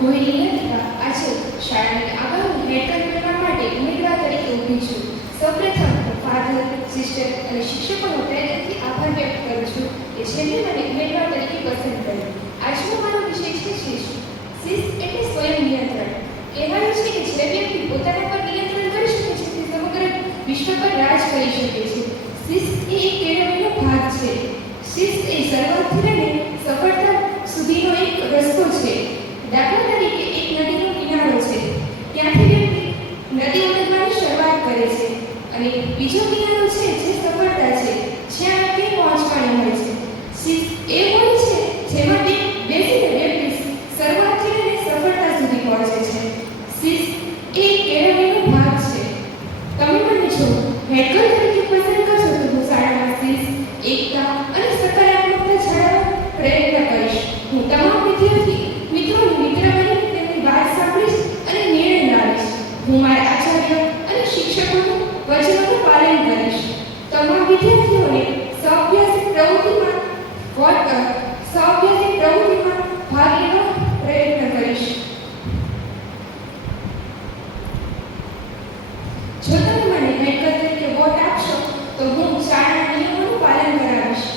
કોઈની નથી આજે શાળાની આગામી હેડર કરવા માટે ઉમેદવાર તરીકે ઊભી છું. સૌપ્રથમ ફાધર, સિસ્ટર અને શિક્ષકોનો પ્રેરણાથી આભાર વ્યક્ત કરું છું કે જેમણે મને ઉમેદવાર તરીકે પસંદ કર્યો. આજનો મારો વિષય છે શિસ્ત. શિસ્ત એટલે સ્વયં નિયંત્રણ. કહેવાયું છે કે જે વ્યક્તિ પોતાના પર નિયંત્રણ કરી શકે છે તે સમગ્ર વિશ્વ પર રાજ કરી શકે છે. શિસ્ત એ એક કેળવણીનો ભાગ છે. શિસ્ત એ શરૂઆતથી લઈને સફળતા સુધીનો એક રસ્તો છે. દાખલા તરીકે એક નદીનો કિનારો છે. ત્યાંથી વ્યક્તિ નદી ઓળંગવાની શરૂઆત કરે છે અને બીજો કિનારો છે જે સફળતા છે, જ્યાં વ્યક્તિ પહોંચવાનું હોય છે. શિસ્ત એ હોય છે જેમાં બેસીને વ્યક્તિ શરૂઆતથી લઈને સફળતા સુધી પહોંચે છે. શિસ્ત એ કેળવણીનો ભાગ છે. તમે મને જો હેડગર્લ તરીકે પસંદ કરશો તો હું શાળામાં શિસ્ત, એકતા અને સકારાત્મકતા જાળવવા પ્રયત્ન કરીશ. હું તમામ વિદ્યાર્થી મિત્રોની મિત્ર બની તેમની વાત સાંભળીશ અને નિર્ણય લાવીશ. હું મારા આચાર્ય અને શિક્ષકોનું વચનોનું પાલન કરીશ. તમામ વિદ્યાર્થીઓને સહઅભ્યાસિક પ્રવૃત્તિમાં ભાગ લેવા પ્રયત્ન કરીશ. જો તમે મને હેડગર્લ તરીકે વોટ આપશો તો હું શાળાના નિયમોનું પાલન કરાવીશ.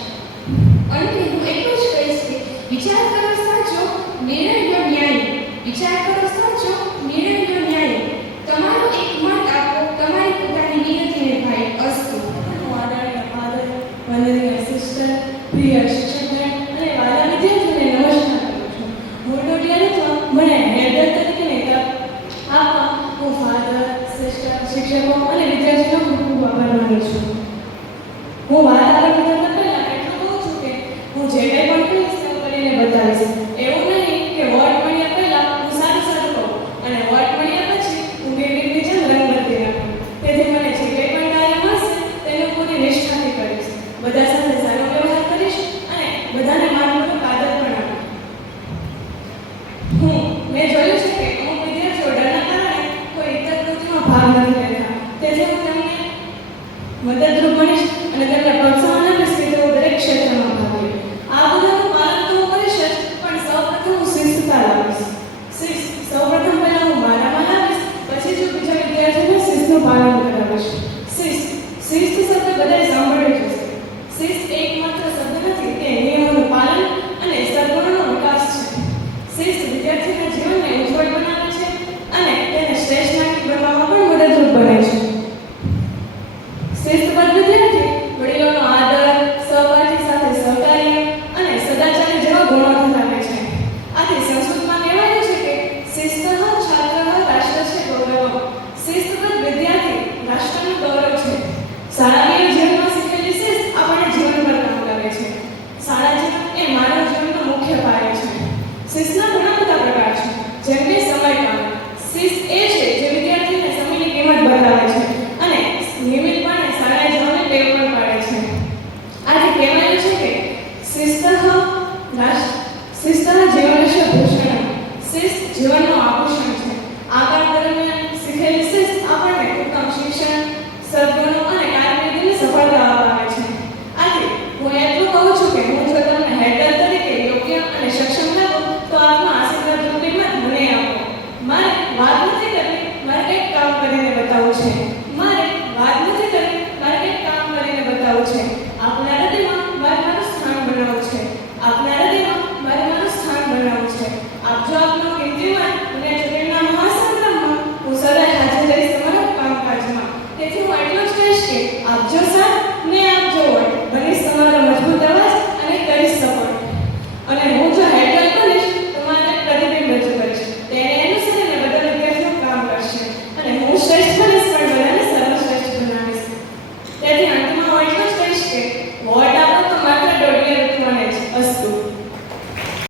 અંતે હું એટલું જ કહીશ કે વિચાર કરો સાચો, નિર્ણય લો ન્યાયી. વિચાર કરો સાચો, નિર્ણય લો ન્યાયી. તમારો એક મત આપો તમારી પોતાની નિયતિને ભાઈ. અસ્તુ. આદરણીય ફાધર, વંદનીય સિસ્ટર, પ્રિય શિક્ષકગણ અને વાલા વિદ્યાર્થીઓને નમસ્કાર કરું છું. હું ટોટિયામાં મને હેડગર્લ તરીકેની તક આપવા હું ફાધર, સિસ્ટર, શિક્ષકો અને વિદ્યાર્થીઓનો ખૂબ ખૂબ આભાર માનું છું. હું વાત આગળ વધારતા પહેલા એટલું કહું છું કે હું જે કંઈ પણ કહીશ તે કરીને બતાવીશ. એવું નહીં કે વોટ મળ્યા પહેલા હું સારું સારું કહું અને વોટ મળ્યા પછી હું કેવી જેમ રંગ બદલી નાખું. તેથી મને જે કંઈ પણ કાર્ય મળશે તેનું પૂરી નિષ્ઠાથી કરીશ. બધા સાથે સારો વ્યવહાર કરીશ અને બધાને માનવનું આદર પણ આપીશ. મેં જોયું છે કે અમુક વિદ્યાર્થીઓ ડરના કારણે કોઈ ઇતર પ્રવૃત્તિમાં ભાગ નથી લેતા. તેથી હું તેમને મદદરૂપ બનીશ અને તેમને પ્રોત્સાહન આપીશ કે તેઓ દરેક ક્ષેત્રમાં ભાગ લે. આ બધાનું પાલન તો હું કરીશ જ, પણ સૌપ્રથમ હું શિસ્તતા લાવીશ. સૌપ્રથમ પહેલા હું મારામાં લાવીશ, પછી જો બીજા વિદ્યાર્થીઓને શિસ્તનું પાલન કરાવીશ. શિસ્ત શબ્દ બધાએ સાંભળ્યો જ હશે. શિસ્ત એકમાત્ર શબ્દ નથી, તે નિયમોનું પાલન અને સદ્ગુણોનો વિકાસ છે. શિસ્ત વિદ્યાર્થીના જીવનને ઉજ્જવળ બનાવે છે અને તેને શ્રેષ્ઠ નાગરિક બનવામાં પણ મદદરૂપ બને છે. શિસ્તબદ્ધ વિદ્યાર્થી વડીલોનો આદર, સહપાઠી સાથે સહકાર્ય અને સદાચારી જેવા ગુણો ધરાવે છે. આથી સંસ્કૃતમાં કહેવાયું છે કે શિસ્તઃ છાત્રઃ રાષ્ટ્રસ્ય ગૌરવઃ. શિસ્તબદ્ધ વિદ્યાર્થી રાષ્ટ્રનું ગૌરવ છે. શાળાકીય જીવનમાં શીખેલી શિસ્ત આપણને જીવનભર કામ લાગે છે. શાળા જીવન એ માનવ જીવનનો મુખ્ય પાયો છે. શિસ્તના ઘણા બધા પ્રકાર છે, જેમ કે સમયપાલન. શિસ્ત એ છે જે વિદ્યાર્થીને સમયની કિંમત બતાવે છે અને નિયમિતપણે શાળાએ જવાની ટેવ પણ પાડે છે. આથી કહેવાયું છે કે શિસ્તઃ જીવનસ્ય ભૂષણમ. શિસ્ત જીવનનું આભૂષણ છે. આ કાળ દરમિયાન શીખેલી શિસ્ત આપણને ઉત્તમ શિક્ષણ, સદ્ગુણો અને કારકિર્દીની સફળતા અપાવે છે. આથી હું એટલું કહું છું કે હું જો તમને હેડગર્લ તરીકે યોગ્ય અને સક્ષમ લાગું તો આપનો આશીર્વાદ રૂપી મત મને આપો. મારે વાત નથી કરવી, મારે કંઈક કામ કરીને બતાવવું છે. આપના હૃદયમાં મારે મારું સ્થાન બનાવવું છે. આપ જો આપનો કિંમતી મત મને ચૂંટણીના મહાસંગ્રામમાં હું સદાય હાજર રહીશ તમારા કામકાજમાં. તેથી હું એટલું જ કહીશ કે આપજો સાથ ને આપજો વોટ. બનીશ તમારો મજબૂત